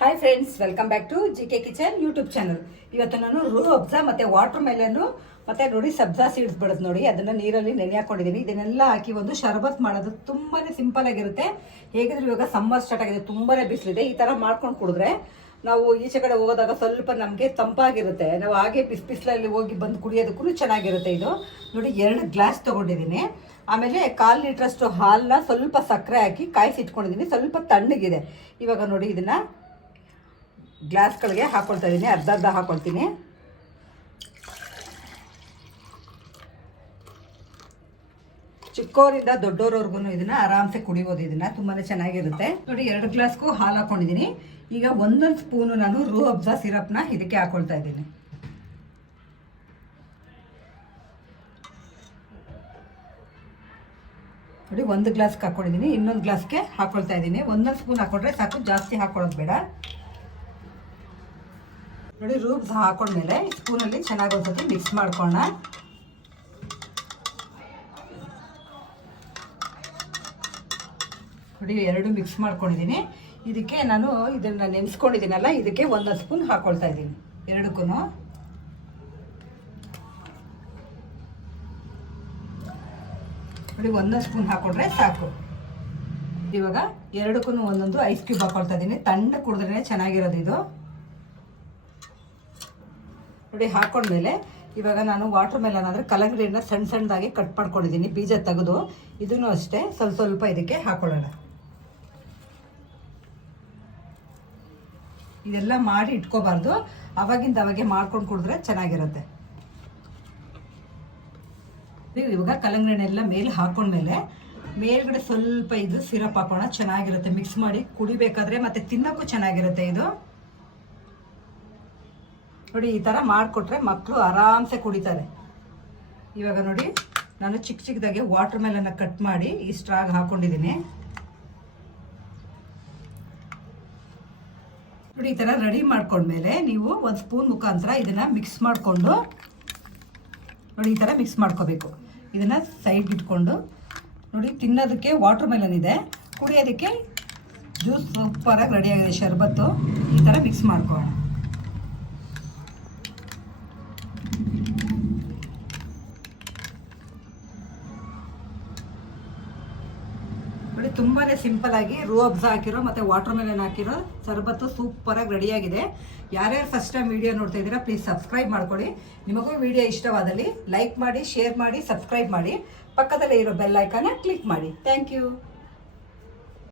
Hi friends, welcome back to GK kitchen YouTube channel. ಇವತ್ತು ನಾನು ರೂಹ್ ಅಬ್ಜಾ ಮತ್ತು ವಾಟರ್ ಮೆಲನ್ನು ಮತ್ತು ನೋಡಿ ಸಬ್ಜಾ ಸೀಡ್ಸ್ ಬಿಡೋದು ನೋಡಿ, ಅದನ್ನು ನೀರಲ್ಲಿ ನೆನೆ ಹಾಕೊಂಡಿದ್ದೀನಿ. ಇದನ್ನೆಲ್ಲ ಹಾಕಿ ಒಂದು ಶರಬತ್ ಮಾಡೋದು ತುಂಬಾ ಸಿಂಪಲ್ ಆಗಿರುತ್ತೆ. ಹೇಗಿದ್ರೆ ಇವಾಗ ಸಮ್ಮರ್ ಸ್ಟಾರ್ಟ್ ಆಗಿದೆ, ತುಂಬಾ ಬಿಸಿಲಿದೆ. ಈ ಥರ ಮಾಡ್ಕೊಂಡು ಕುಡಿದ್ರೆ ನಾವು ಈಚೆ ಕಡೆ ಹೋದಾಗ ಸ್ವಲ್ಪ ನಮಗೆ ತಂಪಾಗಿರುತ್ತೆ. ನಾವು ಹಾಗೆ ಬಿಸಿಲಲ್ಲಿ ಹೋಗಿ ಬಂದು ಕುಡಿಯೋದಕ್ಕೂ ಚೆನ್ನಾಗಿರುತ್ತೆ. ಇದು ನೋಡಿ 2 ಗ್ಲಾಸ್ ತೊಗೊಂಡಿದ್ದೀನಿ. ಆಮೇಲೆ 1/4 ಲೀಟ್ರಷ್ಟು ಹಾಲನ್ನ ಸ್ವಲ್ಪ ಸಕ್ಕರೆ ಹಾಕಿ ಕಾಯಿಸಿ ಇಟ್ಕೊಂಡಿದ್ದೀನಿ. ಸ್ವಲ್ಪ ತಣ್ಣಗಿದೆ. ಇವಾಗ ನೋಡಿ ಇದನ್ನು ಗ್ಲಾಸ್ಗಳಿಗೆ ಹಾಕೊಳ್ತಾ ಇದ್ದೀನಿ. ಅರ್ಧ ಹಾಕೊಳ್ತೀನಿ. ಚಿಕ್ಕವರಿಂದ ದೊಡ್ಡೋರವರೆಗೂ ಇದನ್ನ ಆರಾಮ್ಸೆ ಕುಡಿಬೋದು. ಇದನ್ನ ತುಂಬಾನೇ ಚೆನ್ನಾಗಿರುತ್ತೆ. ನೋಡಿ 2 ಗ್ಲಾಸ್ಗೂ ಹಾಲು ಹಾಕೊಂಡಿದ್ದೀನಿ. ಈಗ 1 ಸ್ಪೂನು ನಾನು ರೂಹ್ ಅಬ್ಜಾ ಸಿರಪ್ನ ಇದಕ್ಕೆ ಹಾಕೊಳ್ತಾ ಇದ್ದೀನಿ. ನೋಡಿ 1 ಗ್ಲಾಸ್ಗೆ ಹಾಕೊಂಡಿದ್ದೀನಿ. ಇನ್ನೊಂದು ಗ್ಲಾಸ್ಗೆ ಹಾಕೊಳ್ತಾ ಇದ್ದೀನಿ. 1 ಸ್ಪೂನ್ ಹಾಕೊಂಡ್ರೆ ಸಾಕು, ಜಾಸ್ತಿ ಹಾಕೊಳ್ಳೋದು ಬೇಡ. ನೋಡಿ ರೂಬ್ಸ್ ಹಾಕೊಂಡ್ಮೇಲೆ ಸ್ಪೂನಲ್ಲಿ ಚೆನ್ನಾಗಿ ಒಂದ್ಸತಿ ಮಿಕ್ಸ್ ಮಾಡ್ಕೊಳ್ಳೋಣ. ನೋಡಿ 2 ಮಿಕ್ಸ್ ಮಾಡ್ಕೊಂಡಿದ್ದೀನಿ. ಇದಕ್ಕೆ ನಾನು ಇದನ್ನು ನೆನೆಸ್ಕೊಂಡಿದ್ದೀನಲ್ಲ, ಇದಕ್ಕೆ 1 ಸ್ಪೂನ್ ಹಾಕೊಳ್ತಾ ಇದ್ದೀನಿ. 2ಕ್ಕೂ ನೋಡಿ 1 ಸ್ಪೂನ್ ಹಾಕೊಂಡ್ರೆ ಸಾಕು. ಇವಾಗ 2ಕ್ಕೂ ಒಂದೊಂದು ಐಸ್ ಕ್ಯೂಬ್ ಹಾಕೊಳ್ತಾ ಇದ್ದೀನಿ. ತಣ್ಣ ಕುಡಿದ್ರೆ ಚೆನ್ನಾಗಿರೋದು ಇದು. ನೋಡಿ ಹಾಕೊಂಡ್ಮೇಲೆ ಇವಾಗ ನಾನು ವಾಟರ್ ಮೆಲನ್ ಅಂದರೆ ಕಲ್ಲಂಗಡಿಯನ್ನು ಸಣ್ಣದಾಗಿ ಕಟ್ ಮಾಡ್ಕೊಂಡಿದ್ದೀನಿ, ಬೀಜ ತೆಗೆದು. ಇದನ್ನು ಅಷ್ಟೇ ಸ್ವಲ್ಪ ಇದಕ್ಕೆ ಹಾಕೊಳ್ಳೋಣ. ಇದೆಲ್ಲ ಮಾಡಿ ಇಟ್ಕೋಬಾರ್ದು, ಅವಾಗಿಂದ ಅವಾಗೆ ಮಾಡ್ಕೊಂಡು ಕುಡಿದ್ರೆ ಚೆನ್ನಾಗಿರುತ್ತೆ. ಇವಾಗ ಕಲ್ಲಂಗಡಿನೆಲ್ಲ ಮೇಲೆ ಹಾಕೊಂಡ್ಮೇಲೆ ಮೇಲ್ಗಡೆ ಸ್ವಲ್ಪ ಇದು ಸಿರಪ್ ಹಾಕೋಣ. ಚೆನ್ನಾಗಿರುತ್ತೆ. ಮಿಕ್ಸ್ ಮಾಡಿ ಕುಡಿಬೇಕಾದ್ರೆ ಮತ್ತೆ ತಿನ್ನೋಕ್ಕೂ ಚೆನ್ನಾಗಿರುತ್ತೆ ಇದು. ನೋಡಿ ಈ ಥರ ಮಾಡಿಕೊಟ್ರೆ ಮಕ್ಕಳು ಆರಾಮ್ಸೆ ಕುಡಿತಾರೆ. ಇವಾಗ ನೋಡಿ ನಾನು ಚಿಕ್ಕದಾಗೆ ವಾಟರ್ ಮೆಲನ್ನ ಕಟ್ ಮಾಡಿ ಈ ಸ್ಟ್ರಾಗ್ ಹಾಕೊಂಡಿದ್ದೀನಿ. ನೋಡಿ ಈ ಥರ ರೆಡಿ ಮಾಡ್ಕೊಂಡ್ಮೇಲೆ ನೀವು 1 ಸ್ಪೂನ್ ಮುಖಾಂತರ ಇದನ್ನು ಮಿಕ್ಸ್ ಮಾಡಿಕೊಂಡು ನೋಡಿ ಈ ಥರ ಮಿಕ್ಸ್ ಮಾಡ್ಕೋಬೇಕು. ಇದನ್ನು ಸೈಡ್ ಇಟ್ಕೊಂಡು ನೋಡಿ ತಿನ್ನೋದಕ್ಕೆ ವಾಟರ್ ಮೆಲನ್ ಇದೆ, ಕುಡಿಯೋದಕ್ಕೆ ಜ್ಯೂಸ್ ಸೂಪರಾಗಿ ರೆಡಿಯಾಗಿದೆ ಶರ್ಬತ್ತು. ಈ ಥರ ಮಿಕ್ಸ್ ಮಾಡ್ಕೊಳ್ಳೋಣ. ನೋಡಿ ತುಂಬಾ ಸಿಂಪಲ್ ಆಗಿ ರೂಹ್ ಅಬ್ಜಾ ಹಾಕಿರೋ ಮತ್ತು ವಾಟರ್ ಮೆಲನ್ ಹಾಕಿರೋ ಶರ್ಬತ್ತು ಸೂಪರಾಗಿ ರೆಡಿಯಾಗಿದೆ. ಯಾರ್ಯಾರು ಫಸ್ಟ್ ಟೈಮ್ ವಿಡಿಯೋ ನೋಡ್ತಾ ಇದ್ದೀರಾ ಪ್ಲೀಸ್ ಸಬ್ಸ್ಕ್ರೈಬ್ ಮಾಡ್ಕೊಳ್ಳಿ. ನಿಮಗೂ ವಿಡಿಯೋ ಇಷ್ಟವಾದಲ್ಲಿ ಲೈಕ್ ಮಾಡಿ, ಶೇರ್ ಮಾಡಿ, ಸಬ್ಸ್ಕ್ರೈಬ್ ಮಾಡಿ. ಪಕ್ಕದಲ್ಲೇ ಇರೋ ಬೆಲ್ ಐಕಾನ್ನ ಕ್ಲಿಕ್ ಮಾಡಿ. Thank you.